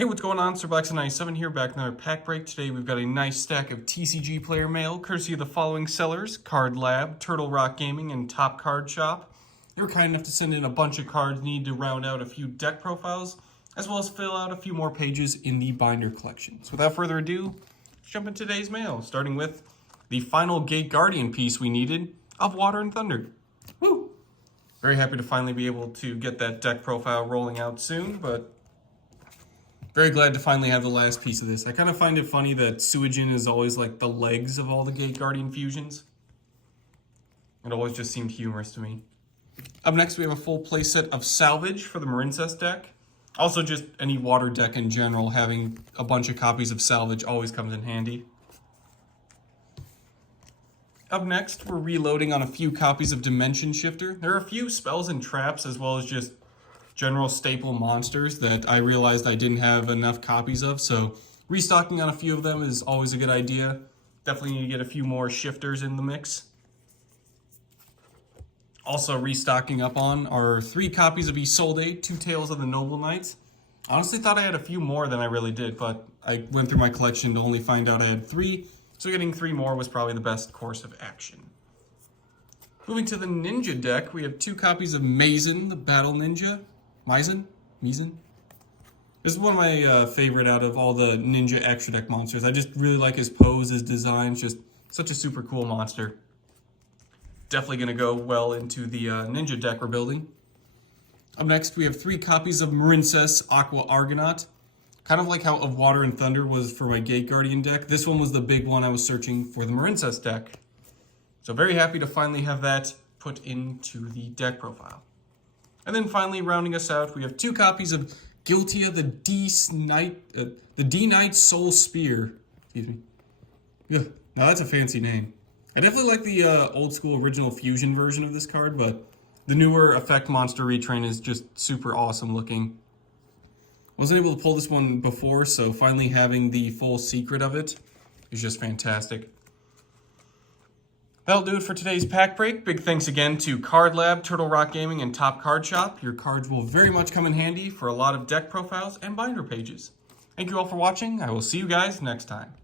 Hey, what's going on? SirBlackson97 here, back in another pack break. Today we've got a nice stack of TCGPlayer mail, courtesy of the following sellers: CardLabs, TurtleRockGaming, and TopCardShop. They were kind enough to send in a bunch of cards needed to round out a few deck profiles, as well as fill out a few more pages in the binder collection. So without further ado, let's jump into today's mail, starting with the final Gate Guardian piece we needed of Water and Thunder. Woo! Very happy to finally be able to get that deck profile rolling out soon, but very glad to finally have the last piece of this. I kind of find it funny that Suijin is always like the legs of all the Gate Guardian fusions. It always just seemed humorous to me. Up next, we have a full playset of Salvage for the Marincess deck. Also, just any water deck in general, having a bunch of copies of Salvage always comes in handy. Up next, we're reloading on a few copies of Dimension Shifter. There are a few spells and traps, as well as just general staple monsters that I realized I didn't have enough copies of, so restocking on a few of them is always a good idea. Definitely need to get a few more shifters in the mix. Also restocking up on are 3 copies of Isolde, 2 Tales of the Noble Knights. Honestly thought I had a few more than I really did, but I went through my collection to only find out I had 3, so getting 3 more was probably the best course of action. Moving to the Ninja deck, we have 2 copies of Mazen, the Battle Ninja. Mizen? This is one of my favorite out of all the Ninja extra deck monsters. I just really like his pose, his design, just such a super cool monster. Definitely going to go well into the Ninja deck we're building. Up next, we have 3 copies of Marincess Aqua Argonaut. Kind of like how Of Water and Thunder was for my Gate Guardian deck. This one was the big one I was searching for the Marincess deck. So very happy to finally have that put into the deck profile. And then finally, rounding us out, we have 2 copies of Giltia, the D-Knight Soul Spear. Excuse me. Yeah, now that's a fancy name. I definitely like the old school original fusion version of this card, but the newer effect monster retrain is just super awesome looking. Wasn't able to pull this one before, so finally having the full secret of it is just fantastic. That'll do it for today's pack break. Big thanks again to CardLabs, TurtleRockGaming, and TopCardShop. Your cards will very much come in handy for a lot of deck profiles and binder pages. Thank you all for watching. I will see you guys next time.